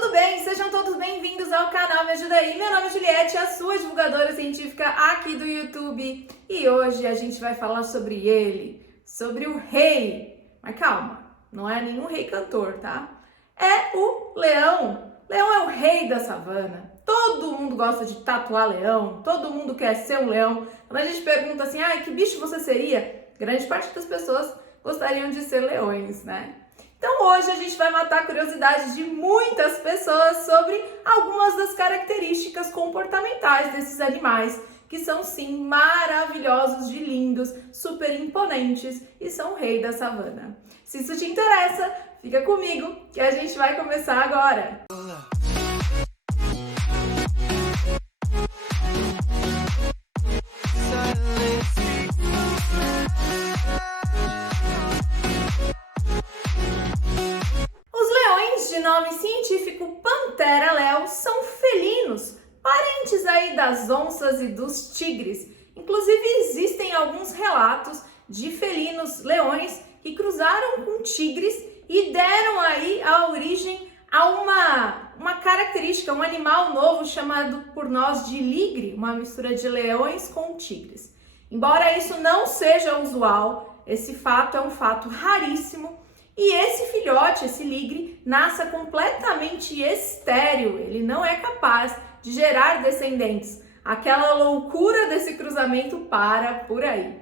tudo bem? Sejam todos bem-vindos ao canal Me Ajuda Aí. Meu nome é Juliette, a sua divulgadora científica aqui do YouTube. E hoje a gente vai falar sobre ele, sobre o rei. Mas calma, não é nenhum rei cantor, tá? É o leão. Leão é o rei da savana. Todo mundo gosta de tatuar leão, todo mundo quer ser um leão. Quando a gente pergunta assim, que bicho você seria? Grande parte das pessoas gostariam de ser leões, né? Então hoje a gente vai matar a curiosidade de muitas pessoas sobre algumas das características comportamentais desses animais, que são sim maravilhosos, de lindos, super imponentes e são o rei da savana. Se isso te interessa, fica comigo que a gente vai começar agora. De nome científico Panthera-leo, são felinos, parentes aí das onças e dos tigres. Inclusive existem alguns relatos de felinos leões que cruzaram com tigres e deram aí a origem a uma característica, um animal novo chamado por nós de ligre, uma mistura de leões com tigres. Embora isso não seja usual, esse fato é um fato raríssimo. E esse filhote, esse ligre, nasce completamente estéril, ele não é capaz de gerar descendentes. Aquela loucura desse cruzamento para por aí.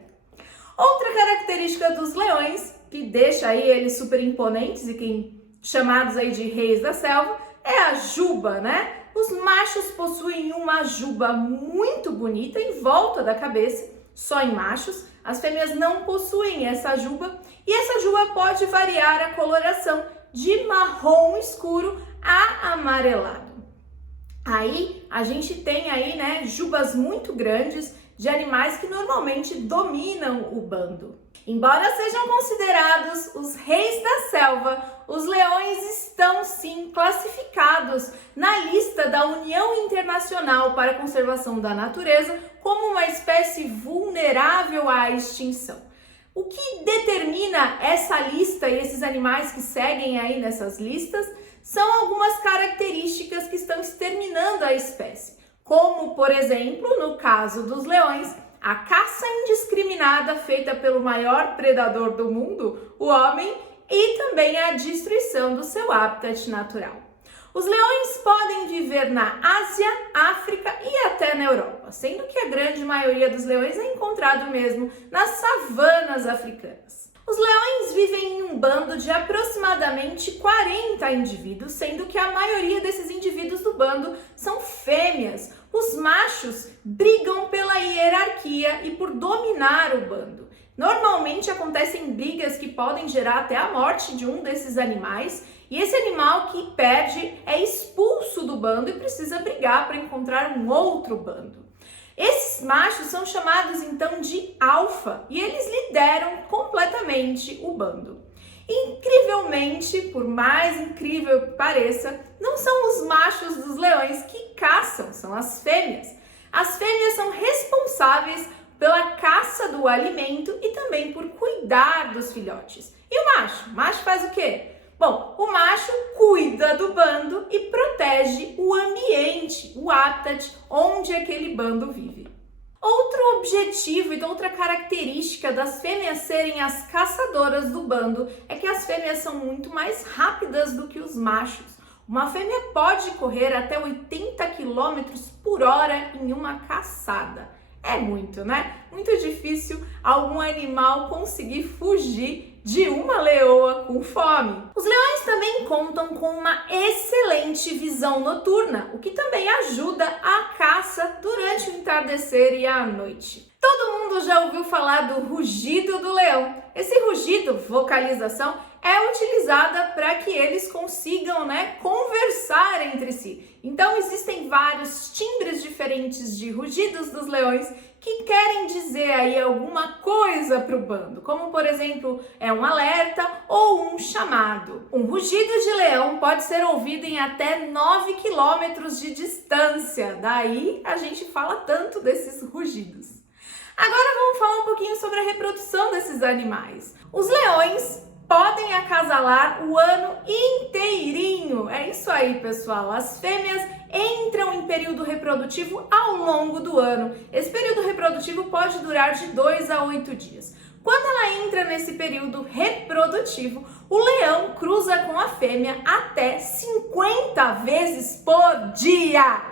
Outra característica dos leões, que deixa aí eles super imponentes e chamados aí de reis da selva, é a juba, né? Os machos possuem uma juba muito bonita em volta da cabeça, só em machos. As fêmeas não possuem essa juba e essa juba pode variar a coloração de marrom escuro a amarelado. Aí a gente tem aí, né, jubas muito grandes de animais que normalmente dominam o bando. Embora sejam considerados os reis da selva, os leões estão sim classificados na lista da União Internacional para a Conservação da Natureza como uma espécie vulnerável à extinção. O que determina essa lista e esses animais que seguem aí nessas listas são algumas características que estão exterminando a espécie, como, por exemplo, no caso dos leões, a caça indiscriminada feita pelo maior predador do mundo, o homem, e também a destruição do seu habitat natural. Os leões podem viver na Ásia, África e até na Europa, sendo que a grande maioria dos leões é encontrado mesmo nas savanas africanas. Os leões vivem em um bando de aproximadamente 40 indivíduos, sendo que a maioria desses indivíduos do bando são fêmeas. Os machos brigam pela hierarquia e por dominar o bando. Normalmente acontecem brigas que podem gerar até a morte de um desses animais, e esse animal que perde é expulso do bando e precisa brigar para encontrar um outro bando. Esses machos são chamados então de alfa e eles lideram completamente o bando. Incrivelmente, por mais incrível que pareça, não são os machos dos leões que caçam, são as fêmeas. As fêmeas são responsáveis pela caça do alimento e também por cuidar dos filhotes. E o macho? O macho faz o quê? Bom, o macho cuida do bando e protege o ambiente, o habitat onde aquele bando vive. Outro objetivo e outra característica das fêmeas serem as caçadoras do bando é que as fêmeas são muito mais rápidas do que os machos. Uma fêmea pode correr até 80 km por hora em uma caçada. É muito, né? Muito difícil algum animal conseguir fugir de uma leoa com fome. Os leões também contam com uma excelente visão noturna, o que também ajuda a caça durante o entardecer e a noite. Todo mundo já ouviu falar do rugido do leão. Esse rugido, vocalização, é utilizada para que eles consigam, conversar entre si. Então existem vários timbres diferentes de rugidos dos leões que querem dizer aí alguma coisa para o bando, como por exemplo, um alerta ou um chamado. Um rugido de leão pode ser ouvido em até 9 quilômetros de distância, daí a gente fala tanto desses rugidos. Agora vamos falar um pouquinho sobre a reprodução desses animais. Os leões podem acasalar o ano inteirinho. É isso aí, pessoal. As fêmeas entram em período reprodutivo ao longo do ano. Esse período reprodutivo pode durar de 2 a 8 dias. Quando ela entra nesse período reprodutivo, o leão cruza com a fêmea até 50 vezes por dia.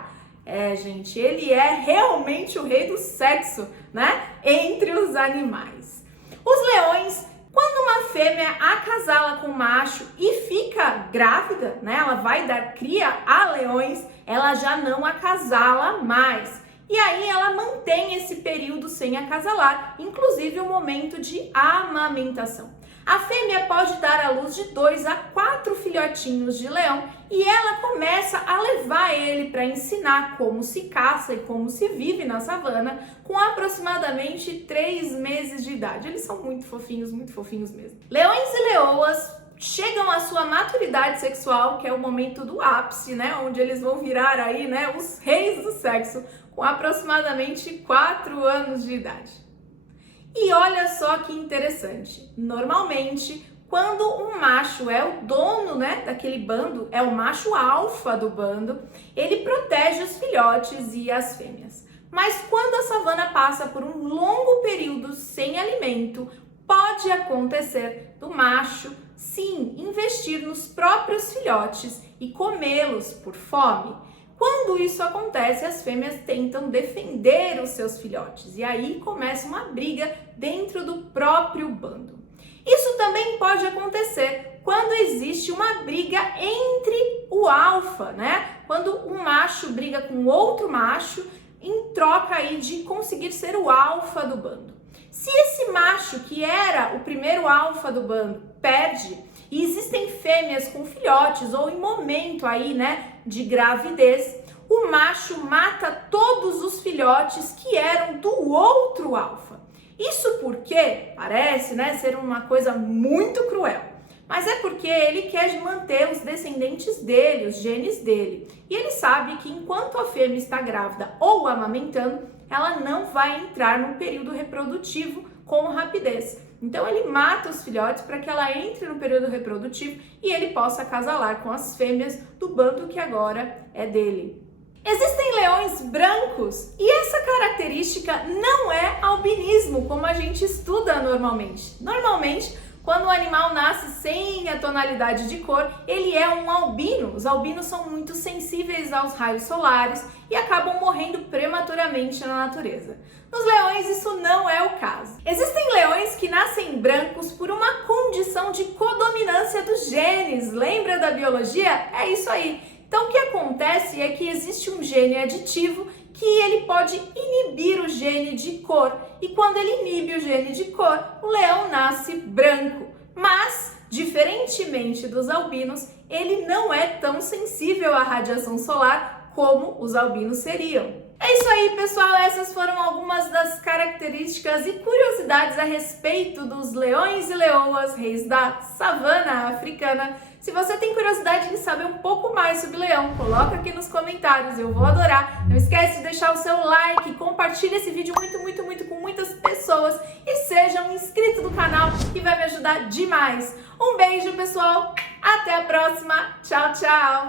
Gente, ele é realmente o rei do sexo, né? Entre os animais. Os leões, quando uma fêmea acasala com um macho e fica grávida, né? Ela vai dar cria a leões, ela já não acasala mais. E aí ela mantém esse período sem acasalar, inclusive o momento de amamentação. A fêmea pode dar à luz de 2 a 4 filhotinhos de leão e ela começa a levar ele para ensinar como se caça e como se vive na savana com aproximadamente 3 meses de idade. Eles são muito fofinhos mesmo. Leões e leoas chegam à sua maturidade sexual, que é o momento do ápice, né? Onde eles vão virar aí, né, os reis do sexo, com aproximadamente 4 anos de idade. E olha só que interessante, normalmente quando um macho é o dono, né, daquele bando, é o macho alfa do bando, ele protege os filhotes e as fêmeas. Mas quando a savana passa por um longo período sem alimento, pode acontecer do macho, sim, investir nos próprios filhotes e comê-los por fome. Quando isso acontece, as fêmeas tentam defender os seus filhotes e aí começa uma briga dentro do próprio bando. Isso também pode acontecer quando existe uma briga entre o alfa, né? Quando um macho briga com outro macho em troca aí de conseguir ser o alfa do bando. Se esse macho, que era o primeiro alfa do bando, perde e existem fêmeas com filhotes ou em momento aí, né, de gravidez, o macho mata todos os filhotes que eram do outro alfa. Isso porque parece, né, ser uma coisa muito cruel, mas é porque ele quer manter os descendentes dele, os genes dele. E ele sabe que enquanto a fêmea está grávida ou amamentando, ela não vai entrar no período reprodutivo com rapidez. Então ele mata os filhotes para que ela entre no período reprodutivo e ele possa acasalar com as fêmeas do bando que agora é dele. Existem leões brancos e essa característica não é albinismo, como a gente estuda normalmente. Normalmente, quando o animal nasce sem a tonalidade de cor, ele é um albino. Os albinos são muito sensíveis aos raios solares e acabam morrendo prematuramente na natureza. Nos leões isso não é o caso. Existem leões que nascem brancos por uma condição de codominância dos genes. Lembra da biologia? É isso aí. Então o que acontece é que existe um gene aditivo que ele pode inibir o gene de cor. E quando ele inibe o gene de cor, o leão nasce branco. Mas, diferentemente dos albinos, ele não é tão sensível à radiação solar como os albinos seriam. É isso aí, pessoal. Essas foram algumas das características e curiosidades a respeito dos leões e leoas, reis da savana africana. Se você tem curiosidade em saber um pouco mais sobre leão, coloca aqui nos comentários, eu vou adorar. Não esquece de deixar o seu like, compartilhe esse vídeo muito com muitas pessoas e seja um inscrito do canal que vai me ajudar demais. Um beijo, pessoal. Até a próxima. Tchau, tchau.